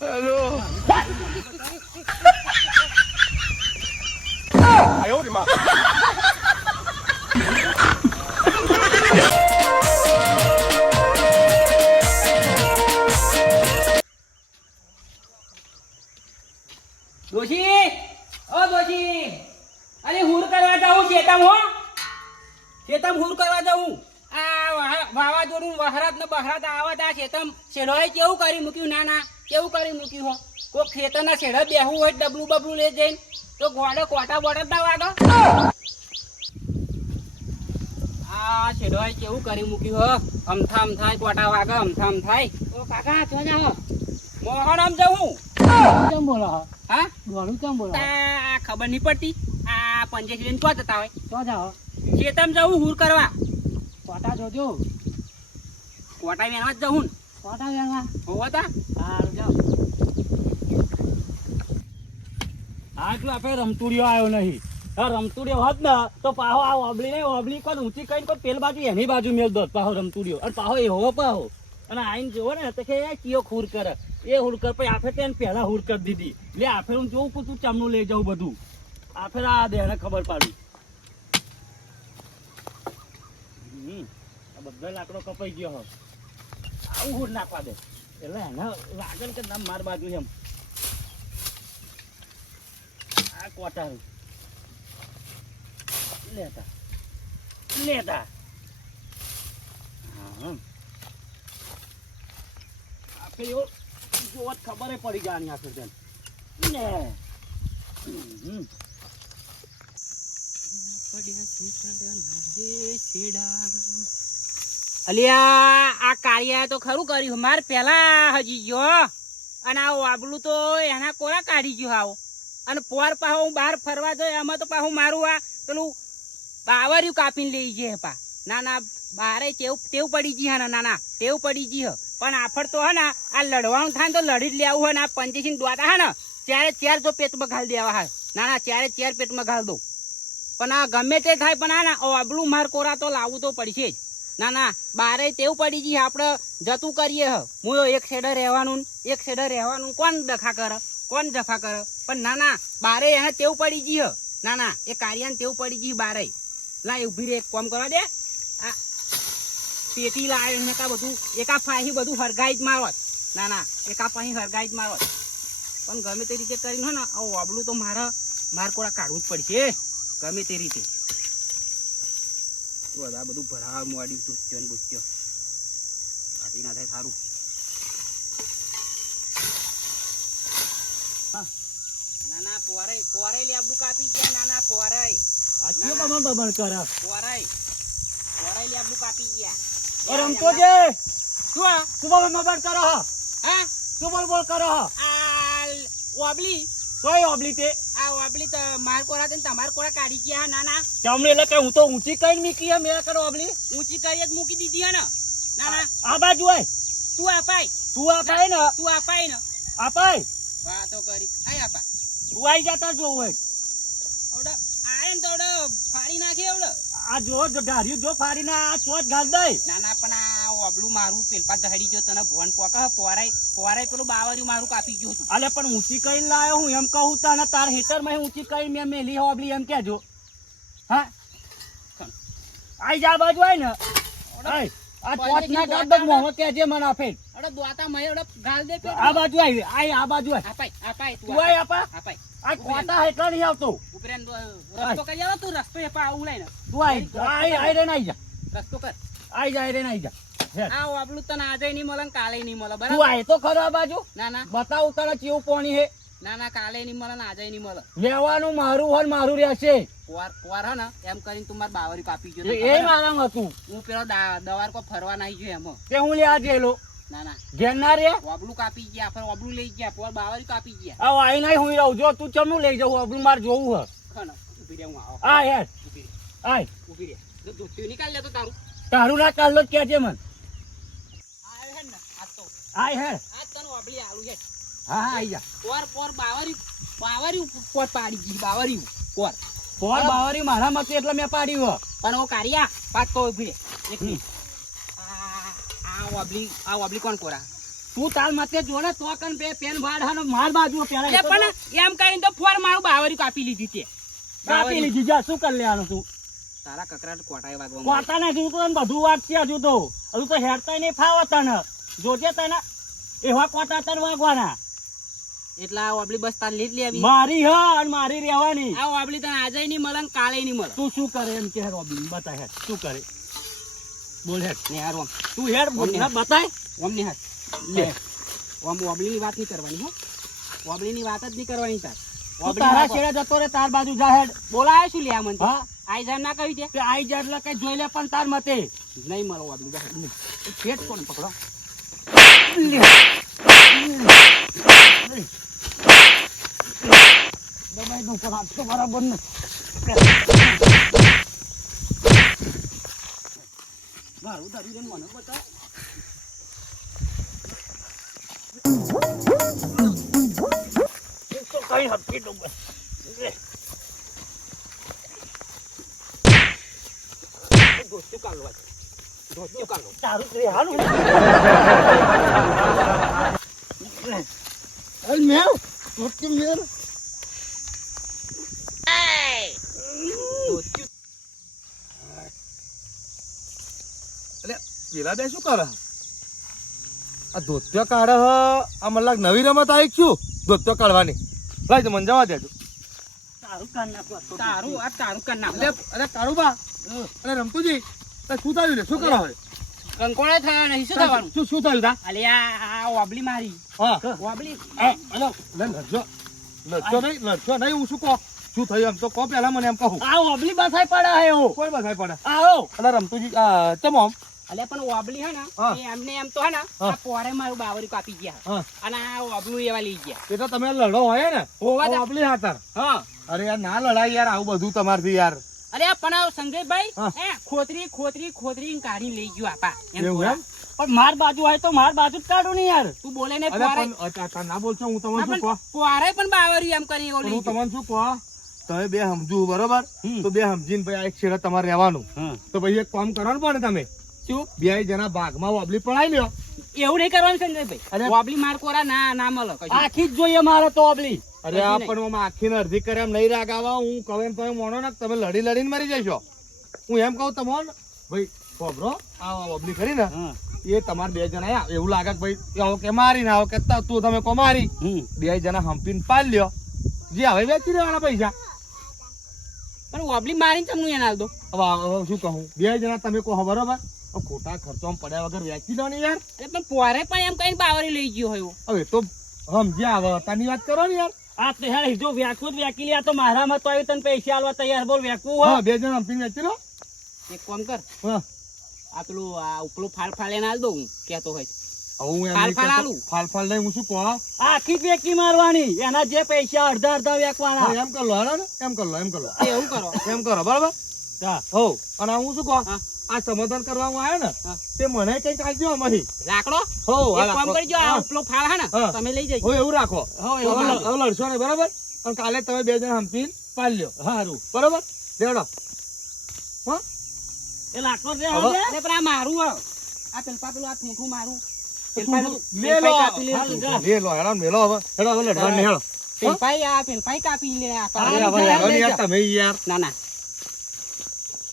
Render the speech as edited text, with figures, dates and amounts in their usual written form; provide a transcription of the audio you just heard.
Hello આયો રે માં દોશી ઓ દોશી અરે હુર કરવા જાઉં ખેતમ હો ખેતમ હુર કરવા જાઉં આ વાવાઝોડું વહરાત ને બહરાત આવત આ ખેતમ શેઢોએ કેવું કરી મૂક્યું ના કેવું કરી મૂક્યું હો કોઈ ખેતરના શેઢે બેહવું હોય ડબલું બબલું લઈ જઈને તો ગોડે કોટા બોટા ના વાગો આ શેઢોએ કેવું કરી મૂક્યું હો અમથામ થાય કોટા વાગે અમથામ થાય તો કાકા જો જાઓ મોહન આમ જાઉં કેમ બોલો હા બોલું કેમ બોલો આ ખબર નહીં પડતી આ પંજેશ લઈને ક્યાં જતા હોય તો જાઓ ખેતમ જવું હુર કરવા કોટા જોજો કોટા વેણવા જ જવું કોટા વેણવા હોવા તા સારું જાઓ આજ આપણે રમતુડિયો આવ્યો નહીં રમતુડિયો હોત ને તો પાહો આ ઓબલી ને ઓબલી કોઈ ઊંચી કઈ કોઈ પેલ બાજુ એની બાજુ મેળ દોત પાહો રમતુડિયો અને પાહો એવો પાહો અને આઈને જોવો ને તો કે કયો ખૂર કરે એ હુર કર પછી આફે તેને પહેલા હુર કરી દીધી એટલે આફે હું જોઉં કે તું ચમનું લઈ જાઉં બધું આફે આ દે એને ખબર પાડી આ બધા લાકડો કપાઈ ગયો હો આવું હુર નાખવા દે એટલે એને લાગે ને કે ના માર બાજુ એમ આ કોટા લેતા હા આપે એવો જોત ખબર પડી જાણી આખર તેમ ને અલિયા આ કાળિયા તો ખરું કર્યું માર પેલા હજી ગયો અને આ વાબલું તો એના કોરા કાઢી ગયો આવો અને પોર પાહો હું બહાર ફરવા જાય એમાં તો પાહું મારું આ પેલું બાવર્યું કાપીને લઈ જઈએ પા ના બારે ટેવ પડી ગઈ હા ના ટેવ પડી ગઈ હ પણ આફડ તો હે ને આ લડવાનું થાય તો લડી જ લેવું હોય ને આ પંચીસી દોતા હે ને ત્યારે ચાર જો પેટમાં ઘાલ દેવા હા ના ત્યારે ચાર પેટમાં ઘાલ દો પણ આ ગમે તે થાય પણ આ ના અબલું માર કોરા તો લાવવું તો પડશે જ ના બારે ટેવ પડી ગઈ આપણે જતું કરીએ હ હું એક સાઈડે રહેવાનું કોણ દખા કરે કોણ જફા કરે પણ ના બારે એને ટેવ પડી ગઈ હ ના એ કાર્યાને ટેવ પડી ગઈ બારે લા ઉભી રે એક કામ કરવા દે આ પેટી લાવે ને કા બધું એકા ફાહી બધું હરગાઈ જ મારવત ના એકા ફાહી હરગાઈ જ મારવત પણ ગમે તે રીતે કરીને હો ને આ વાબલું તો માર કોડા કાઢવું જ પડશે ગમે તે રીતે આ બધું ભરાવા મોડ્યું દુત્યો ને બુત્યો આટી ના થાય સારું ના પોરાય લેબડું કાપી ગયા ના પોરાય આ કેમ બમણ બમણ કરે પોરાય લેબડું કાપી ગયા રમતો જે શું બમણ બમણ કરો હા શું બોલ કરો આ ઓબલી સોય ઓબલી તે આ ઓબલી તો માર કોરા ને તમાર કોરા કાઢી ગયા ના તમને એટલે કે હું તો ઊંચી કઈ મીકી હે મેં કરો ઓબલી ઊંચી કરી જ મૂકી દીધી હે ને ના આ બાજુ આય તું અપાય ને વાતો કરી આય આપા તું આઈ જતા જોવું હોય ઓડો આયે ને તો ઓડો ફાડી નાખે ઓડો આ જો ધાર્યું જો ફાડીને આ ચોટ ઘાલ દઈ ના પણ આ ઓબલું મારું પેલપા ધડી ગયો તને ભોન પોકા પોરાય પેલું બાવર્યું મારું કાપી ગયું હતું અલે પણ ઊંચી કઈને લાયો હું એમ કહું તને તાર હેટર માં ઊંચી કઈને મેં મેલી ઓબલી એમ કેજો હા આઈ જા બાજુ આય ને આય આ ચોટ ના ગાલ દે મોહો કેજે મને આપે ઓડો દોતા મય ઓડો ગાલ દે પે આ બાજુ આય આ બાજુ આય અપાય તું આય આપા અપાય આ કોટા હેટર નહીં આવતો ઉપરેન રસ્તો કરી આવ તું રસ્તો એ પા આવું લઈને તું આય રે નાઈ જા રસ્તો કર આઈ જા રે નાઈ જા આ ઓબલું તને આજે નહીં મળે ને કાલે નહીં મળે તું બરાબર આય તો ખરો આ બાજુ ના બતાવું તને કેવું પાણી હે ના કાલે નહીં મળે ને આજે નહીં મળે લેવાનું મારું હોય મારું રહેશે પોર હે ને એમ કરીને તું માર બાવરી કાપી ગયો એ મારા હતું હું પેલો દવાર કો ફરવા નાઈ ગયો એમાં તે હું લેવા જેલો ના ઘેર ના રે ઓબલું કાપી ગયા ફર ઓબલું લઈ ગયા પોર બાવરી કાપી ગયા આ આઈ નહીં હું રહું જો તું ચમનું લઈ જાઉં આપણું માર જોવું હે ખન ઉભી રે હું આવો આ યાર ઉભી રે આય જો દૂધ નીકાળ લે તો તારું તારું ના કાલ જ કેજે મન આ હે ને આ તો આય હે આ તને ઓબલી આલુ છે હા આઈ જા પોર બાવરી પોર પાડી ગઈ બાવરી પોર બાવરી મારા મતે એટલે મેં પાડ્યું પણ ઓ કારિયા પાટ તો ઉભી રે એક મિનિટ આ ઓબલી કોણ કોરા તું તાર મતે જોડે તો કન બે પેન વાળાનો માર બાજુ પેલા એટલે પણ એમ કરીને તો ફોર મારું બાવરી કાપી લીધી તે કાપી લીધી જા શું કરી લેવાનું તું તારા કકરાટ કોટાએ વાગવા કોટા ને હજુ તો બધું વાત છે હજુ તો હેરતાય નહીં ફાવ તને જોજે તને એવા કોટા તને વાગવાના એટલે આ ઓબલી બસ તાર લીધ લેવી મારી હ અને મારી રહેવાની આ ઓબલી તને આજે નહીં મળે ને કાલે નહીં મળે તું શું કરે એમ કે રોબિન બતા હેડ શું કરે બોલ હેડ ને હાર ઓમ તું હેડ બોલ ના બતાય ઓમ ને હાર લે ઓમ ઓબલીની વાત નહીં કરવાની હો ઓબલીની વાત જ નહીં કરવાની તાર તું તારા છેડે જતો રે તાર બાજુ જા હેડ બોલાય શું લે આ મને હા આઈ જાય ના કહી દે તે આઈ જા એટલે કઈ જોઈ લે પણ તાર મતે નહીં મળો ઓબલી જા પેટ કોણ પકડો દબાઈ દઉં પણ આ તો બરાબર ને મારું દારૂ જન મને બતા તો કઈ હપકી તો બસ દોસ્તું કાઢો દોસ્તું કાઢો તારું રે હાલું અલ મેવ ઓકે મેર પેલા બે શું કરે આ ધોત્યો કાઢે હ આ મને લાગ નવી રમત આવી છું ધોત્યો કાઢવાની લાય તો મને જવા દેજો તારું કાન નાખવા તારું આ તારું કર નાખ અરે કાળુબા અરે રમતુજી શું થયું લે શું કરો હવે કંકોળે થયો નહીં શું થવાનું શું થયું તા અલે આ ઓબલી મારી હા ઓબલી હલો લડજો નહીં હું શું કહો શું થયું એમ તો કહો પેલા મને એમ કહું આ ઓબલી બાસાઈ પડે હે ઓ કોઈ બધાય પડે આવો અરે રમતુજી ચમો આમ અલે પણ ઓબલી હે ને હા. એ એમને એમ તો હે ને હા. આ પોરે મારું બાવરી કાપી ગયા હા અને આ ઓબલું એવા લઈ ગયા એ તો તમે લડો હોય ને હોવા દે. આપલી હાથર હા અરે યાર ના લડાય યાર આવું બધું તમારથી યાર અરે પણ સંજયભાઈ હા. હે ખોતરી કાઢી લઈ ગયો આપા એમ એવું પોરા. એમ પણ માર બાજુ હોય તો માર બાજુ જ કાઢું ને યાર તું બોલે ને અરે પોરે પણ ના બોલશો હું તમને શું કહો પોરે પણ બાવરી એમ કરી પણ ઓલી હું તમને શું કહો તમે બે સમજુ બરોબર હમ. તો બે સમજીને ભાઈ આ એક છેડે તમારે રહેવાનું હા તો ભાઈ એક કામ કરવાનું પડે તમે શું બે જણા ભાગમાં ઓબલી પડાઈ લ્યો એવું નહીં કરવાનું સંજયભાઈ અરે. ઓબલી માર કોરા ના મળે કશું. આખી જ જોઈએ મારે તો ઓબલી અરે આ પણ આમાં આખીને અડધી કરે એમ નહીં રાગાવા હું કહું એમ તમે મોનો ને તમે લડીને મરી જશો હું એમ કહું તમને ભાઈ ખબરો આ ઓબલી ખરી ને હા એ તમારે બે જણા આયા. એવું લાગે કે ભાઈ આવો કે મારી ના આવો કે તું તમે કો મારી બે જણા હંપીને પાલ લ્યો જે હવે વેચી દેવાના પૈસા પણ ઓબલી મારીને તમને એને આલ દો હવે શું કહું બે જણા તમે કહો બરોબર હવે ખોટા ખર્ચો પડ્યા વગર વેચી દો ને યાર અરે પણ પોરે પણ એમ કઈ બાવરી લઈ ગયો હોય હવે તો સમજ્યા હવે તાની વાત કરો ને યાર આ તો યાર જો વ્યાકું જ વ્યાકી લે તો મારામાં તો આવી તને પૈસા આલવા તૈયાર બોલ વ્યાકું હા હોય બે જણા હંપીને વેચી લો એક કામ કર હા આ પેલું આ ઉપલું ફાળ એને આલ દો હું કેતો હોય હવે હું એમ ફાલ નહીં ફાલ કહેતો. આલું. ફાલ લઈ હું શું કહું આખી જ વેકી મારવાની એના જે પૈસા અડધા અડધા હા, વ્યાકવાના એમ કરો હેડો ને એમ કરો એવું કરો એમ કરો બરાબર હા. હો અને હું શું કહું હા. આ સમાધાન કરવામાં આવ્યો ને હા. તે મને કઈક આલજો અમારી લાકડો હો એક કામ કરજો આ ઉપલો ફાળ હે ને હા. તમે લઈ જજો હો એવું રાખો હો એવું હવે રાખો. લડશો ને બરાબર અને કાલે તમે બે જણા હંપીને પાલ લ્યો હારું બરાબર દેડો હા એ લાકડો દે હવે- હવે. અરે પણ આ મારું હે. આ પેલું આ ઠૂંઠું મારું મેલો કાપી લે. મેલો હેડો મેલો હવે લડવા ને હેડો પેલપાઈ કાપી લે આ અરે હવે હેડો ને યાર તમે યાર ના ના